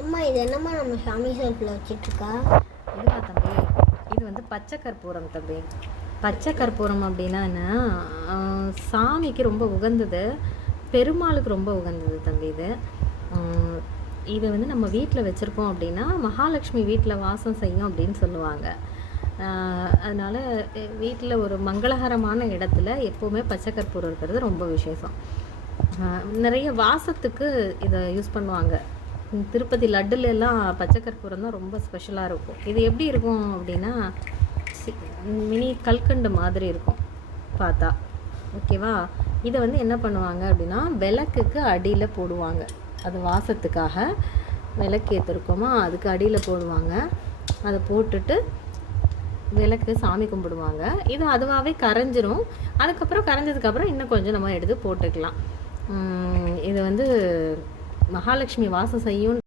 அம்மா இது என்னம்மா நம்ம சாமி செல்ஃபில் வச்சிட்ருக்கா? இதுவா தம்பி? இது வந்து பச்சை கற்பூரம் தம்பி. பச்சை கற்பூரம் அப்படின்னா என்ன, சாமிக்கு ரொம்ப உகந்தது, பெருமாளுக்கு ரொம்ப உகந்தது தம்பி. இது வந்து நம்ம வீட்டில் வச்சுருக்கோம் அப்படின்னா மகாலட்சுமி வீட்டில் வாசம் செய்யும் அப்படின்னு சொல்லுவாங்க. அதனால் வீட்டில் ஒரு மங்களகரமான இடத்துல எப்போவுமே பச்சை கற்பூரம் இருக்கிறது ரொம்ப விசேஷம். நிறைய வாசத்துக்கு இதை யூஸ் பண்ணுவாங்க. திருப்பதி லட்டுல எல்லாம் பச்சை கற்பூரம் தான் ரொம்ப ஸ்பெஷலாக இருக்கும். இது எப்படி இருக்கும் அப்படின்னா மினி கல்கண்டு மாதிரி இருக்கும் பார்த்தா, ஓகேவா? இதை வந்து என்ன பண்ணுவாங்க அப்படின்னா விளக்குக்கு அடியில் போடுவாங்க. அது வாசத்துக்காக விளக்கு ஏற்றிருக்கோமா அதுக்கு அடியில் போடுவாங்க. அதை போட்டுட்டு விளக்கு சாமி கும்பிடுவாங்க. இது அதுவாகவே கரைஞ்சிரும். அதுக்கப்புறம் கரைஞ்சதுக்கப்புறம் இன்னும் கொஞ்சம் நம்ம எடுத்து போட்டுக்கலாம். இது வந்து மகாலட்சுமி வாசம் செய்யும்